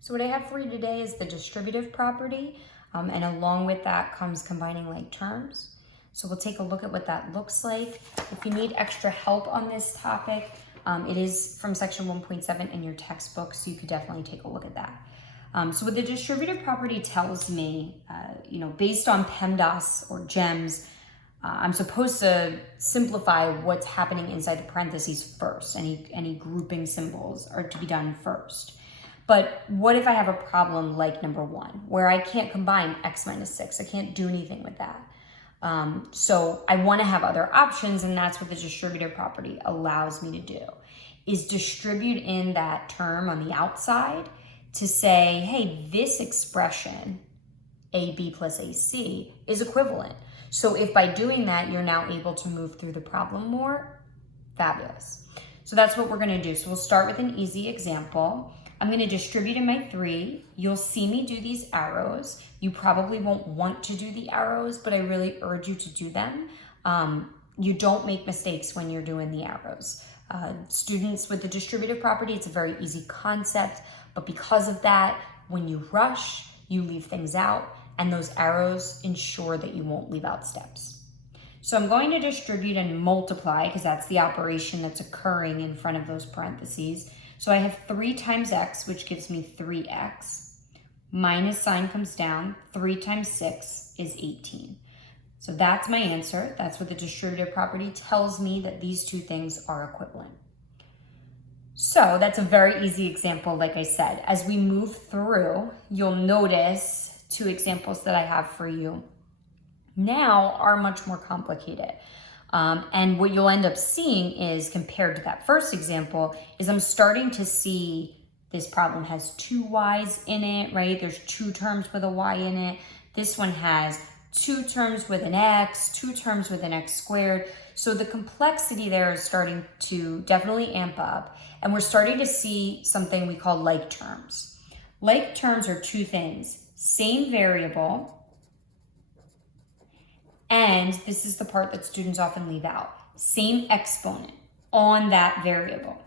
So what I have for you today is the distributive property, and along with that comes combining like terms. So we'll take a look at what that looks like. If you need extra help on this topic, it is from section 1.7 in your textbook, so you could definitely take a look at that. So what the distributive property tells me, based on PEMDAS or GEMS, I'm supposed to simplify what's happening inside the parentheses first. Any grouping symbols are to be done first. But what if I have a problem like number 1, where I can't combine x minus 6? I can't do anything with that. So I want to have other options, and that's what the distributive property allows me to do, is distribute in that term on the outside to say, hey, this expression, AB plus AC, is equivalent. So if by doing that, you're now able to move through the problem more, fabulous. So that's what we're going to do. So we'll start with an easy example. I'm going to distribute in my 3. You'll see me do these arrows. You probably won't want to do the arrows, but I really urge you to do them. You don't make mistakes when you're doing the arrows. Students with the distributive property, it's a very easy concept, but because of that, when you rush, you leave things out, and those arrows ensure that you won't leave out steps. So I'm going to distribute and multiply, because that's the operation that's occurring in front of those parentheses. So I have 3 times x, which gives me 3x. Minus sign comes down. 3 times 6 is 18. So that's my answer. That's what the distributive property tells me, that these two things are equivalent. So that's a very easy example, like I said. As we move through, you'll notice 2 examples that I have for you now are much more complicated. And what you'll end up seeing is, compared to that first example, is I'm starting to see this problem has 2 y's in it, right? There's 2 terms with a y in it. This one has 2 terms with an x, 2 terms with an x squared. So the complexity there is starting to definitely amp up. And we're starting to see something we call like terms. Like terms are 2 things: same variable, and this is the part that students often leave out, same exponent on that variable.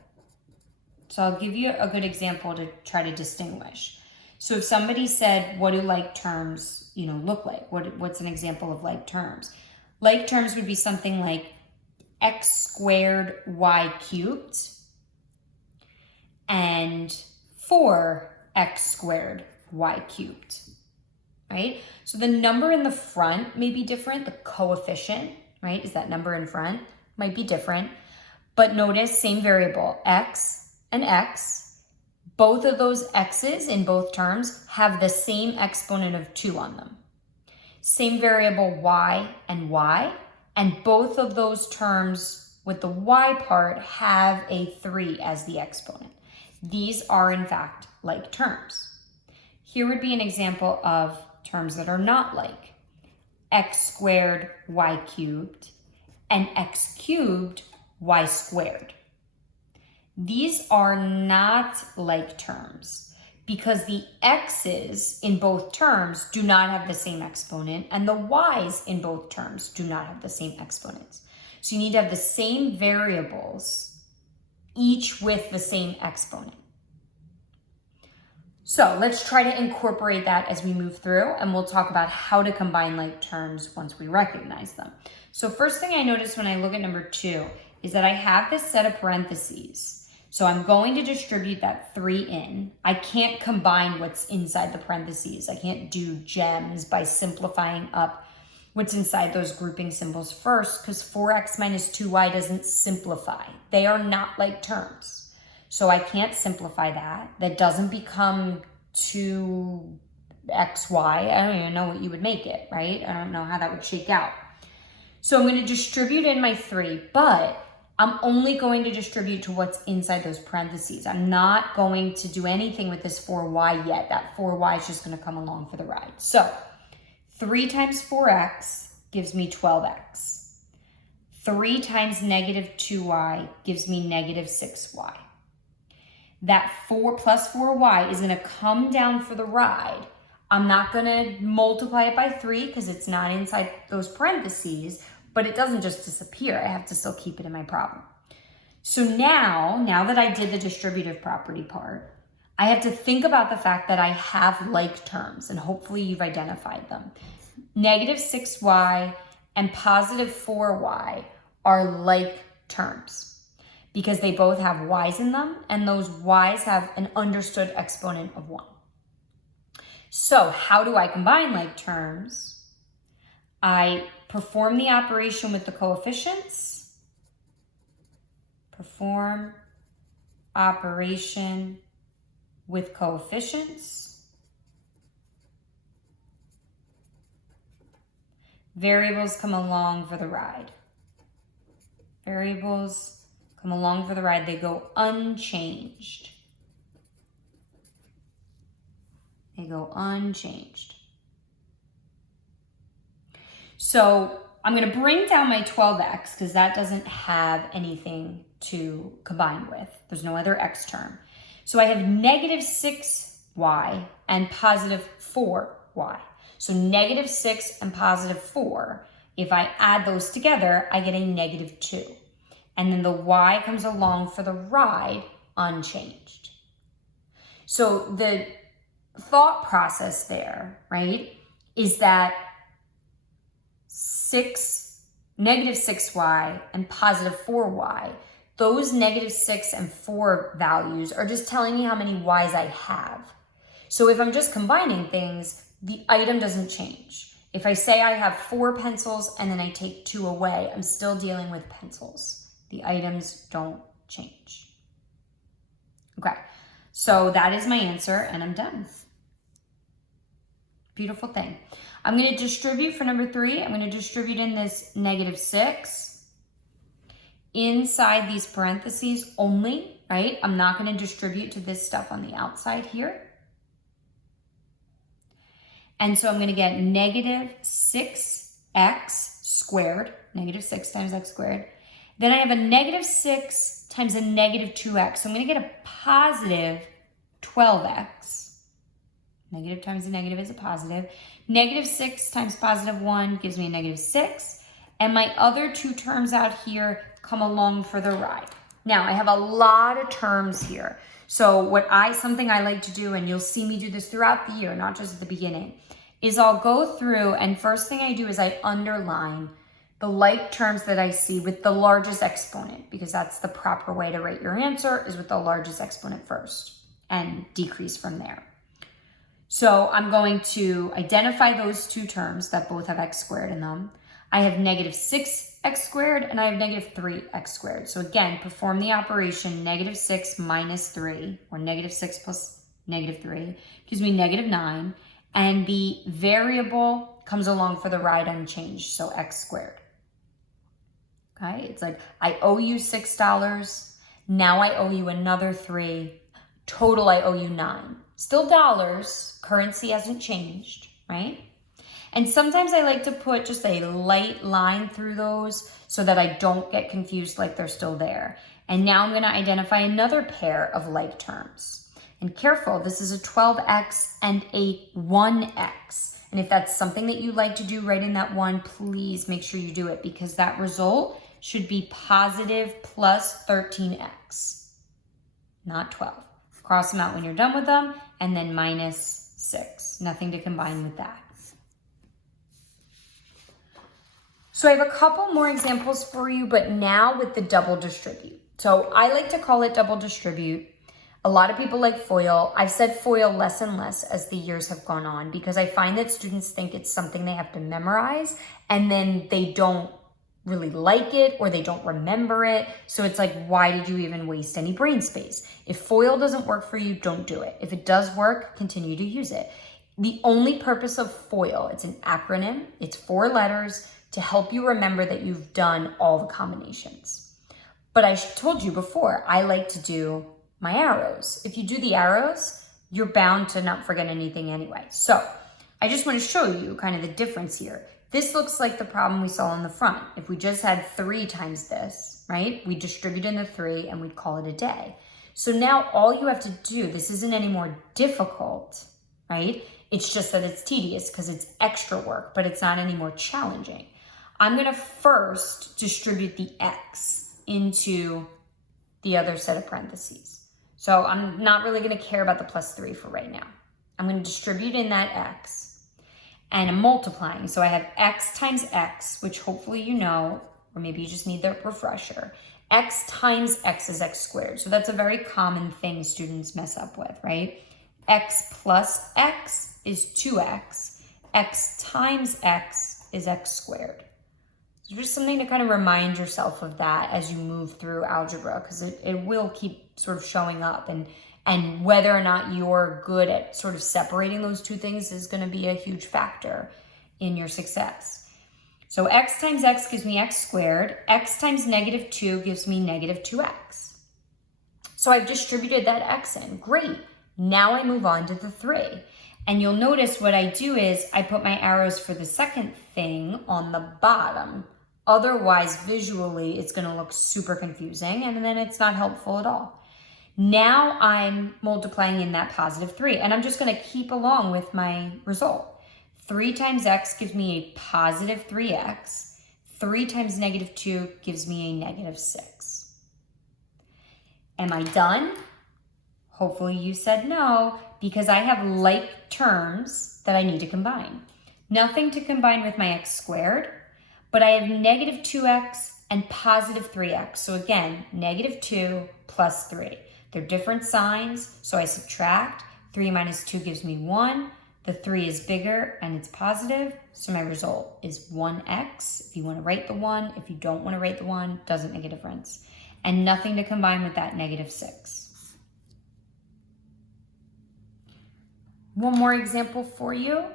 So I'll give you a good example to try to distinguish. So if somebody said, what do like terms, look like? What's an example of like terms? Like terms would be something like x squared y cubed and 4x squared y cubed. Right? So the number in the front may be different. The coefficient, right, is that number in front, might be different. But notice, same variable, x and x. Both of those x's in both terms have the same exponent of 2 on them. Same variable, y, and both of those terms with the y part have a 3 as the exponent. These are, in fact, like terms. Here would be an example of terms that are not like: x squared y cubed and x cubed y squared. These are not like terms because the x's in both terms do not have the same exponent, and the y's in both terms do not have the same exponents. So you need to have the same variables, each with the same exponent. So let's try to incorporate that as we move through, and we'll talk about how to combine like terms once we recognize them. So first thing I notice when I look at number 2 is that I have this set of parentheses. So I'm going to distribute that 3 in. I can't combine what's inside the parentheses. I can't do GEMS by simplifying up what's inside those grouping symbols first, because 4x minus 2y doesn't simplify. They are not like terms. So I can't simplify that. That doesn't become 2xy. I don't even know what you would make it, right? I don't know how that would shake out. So I'm going to distribute in my 3, but I'm only going to distribute to what's inside those parentheses. I'm not going to do anything with this 4y yet. That 4y is just going to come along for the ride. So 3 times 4x gives me 12x. 3 times negative 2y gives me negative 6y. That 4 plus 4y is going to come down for the ride. I'm not going to multiply it by 3 because it's not inside those parentheses, but it doesn't just disappear. I have to still keep it in my problem. So now that I did the distributive property part, I have to think about the fact that I have like terms, and hopefully you've identified them. Negative 6y and positive 4y are like terms because they both have y's in them, and those y's have an understood exponent of 1. So how do I combine like terms? I perform the operation with the coefficients, perform operation with coefficients, variables come along for the ride. Variables come along for the ride, they go unchanged. They go unchanged. So I'm going to bring down my 12x because that doesn't have anything to combine with. There's no other x term. So I have negative 6y and positive 4y. So negative 6 and positive 4, if I add those together, I get a negative 2. And then the y comes along for the ride unchanged. So the thought process there, right, is that negative 6y and positive 4y, those negative 6 and 4 values are just telling me how many y's I have. So if I'm just combining things, the item doesn't change. If I say I have 4 pencils and then I take 2 away, I'm still dealing with pencils. The items don't change. Okay, so that is my answer and I'm done. Beautiful thing. I'm going to distribute for number 3. I'm going to distribute in this negative 6 inside these parentheses only, right? I'm not going to distribute to this stuff on the outside here. And so I'm going to get negative 6x squared, negative 6 times x squared. Then I have a negative 6 times a negative 2x. So I'm going to get a positive 12x. Negative times a negative is a positive. Negative 6 times positive 1 gives me a negative 6. And my other 2 terms out here come along for the ride. Now, I have a lot of terms here. So something I like to do, and you'll see me do this throughout the year, not just at the beginning, is I'll go through, and first thing I do is I underline the like terms that I see with the largest exponent, because that's the proper way to write your answer, is with the largest exponent first and decrease from there. So I'm going to identify those 2 terms that both have x squared in them. I have negative 6x squared and I have negative 3x squared. So again, perform the operation negative 6 minus 3, or negative 6 plus negative 3, gives me negative 9. And the variable comes along for the ride unchanged, so x squared. Okay, it's like I owe you $6. Now I owe you another 3. Total, I owe you 9. Still dollars, currency hasn't changed, right? And sometimes I like to put just a light line through those so that I don't get confused like they're still there. And now I'm going to identify another pair of like terms. And careful, this is a 12x and a 1x. And if that's something that you like to do, write in that 1, please make sure you do it, because that result should be positive plus 13x, not 12. Cross them out when you're done with them, and then minus 6. Nothing to combine with that. So I have a couple more examples for you, but now with the double distribute. So I like to call it double distribute. A lot of people like FOIL. I've said FOIL less and less as the years have gone on, because I find that students think it's something they have to memorize, and then they don't really like it or they don't remember it. So it's like, why did you even waste any brain space? If FOIL doesn't work for you, don't do it. If it does work, continue to use it. The only purpose of FOIL, it's an acronym, it's 4 letters to help you remember that you've done all the combinations. But I told you before, I like to do my arrows. If you do the arrows, you're bound to not forget anything anyway. So I just want to show you kind of the difference here. This looks like the problem we saw in the front. If we just had 3 times this, right? We distribute in the 3 and we'd call it a day. So now all you have to do, this isn't any more difficult, right? It's just that it's tedious because it's extra work, but it's not any more challenging. I'm going to first distribute the x into the other set of parentheses. So I'm not really going to care about the plus 3 for right now. I'm going to distribute in that x, and I'm multiplying. So I have x times x, which hopefully you know, or maybe you just need the refresher. X times x is x squared. So that's a very common thing students mess up with, right? X plus x is 2x. X times x is x squared. So just something to kind of remind yourself of that as you move through algebra, because it will keep sort of showing up, and whether or not you're good at sort of separating those two things is going to be a huge factor in your success. So x times x gives me x squared. X times negative 2 gives me negative 2x. So I've distributed that x in. Great. Now I move on to the 3. And you'll notice what I do is I put my arrows for the second thing on the bottom. Otherwise, visually, it's going to look super confusing, and then it's not helpful at all. Now I'm multiplying in that positive 3, and I'm just going to keep along with my result. 3 times x gives me a positive 3x. 3 times negative 2 gives me a negative 6. Am I done? Hopefully you said no, because I have like terms that I need to combine. Nothing to combine with my x squared, but I have negative 2x and positive 3x. So again, negative 2 plus 3. They're different signs, so I subtract. 3 minus 2 gives me 1. The 3 is bigger and it's positive, so my result is 1x. If you want to write the 1, if you don't want to write the 1, doesn't make a difference. And nothing to combine with that negative 6. One more example for you.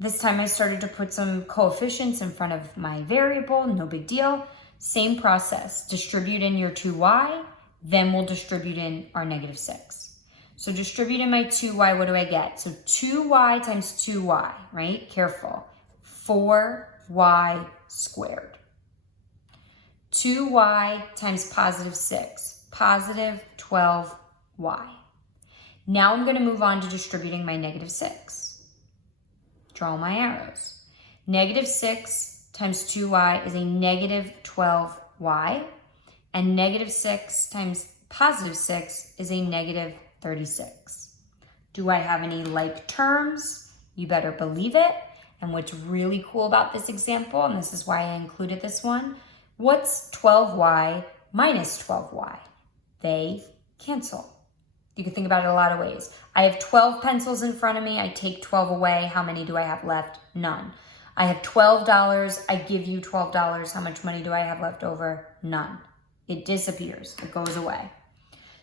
This time I started to put some coefficients in front of my variable, no big deal. Same process, distribute in your 2y, then we'll distribute in our negative 6. So distribute in my 2y, what do I get? So 2y times 2y, right? Careful. 4y squared. 2y times positive 6, positive 12y. Now I'm going to move on to distributing my negative 6. Draw my arrows. Negative 6 times 2y is a negative 12y, and negative 6 times positive 6 is a negative 36. Do I have any like terms? You better believe it. And what's really cool about this example, and this is why I included this one, what's 12y minus 12y? They cancel. You can think about it a lot of ways. I have 12 pencils in front of me. I take 12 away. How many do I have left? None. I have $12. I give you $12. How much money do I have left over? None. It disappears. It goes away.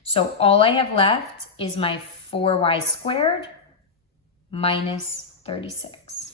So all I have left is my 4y squared minus 36.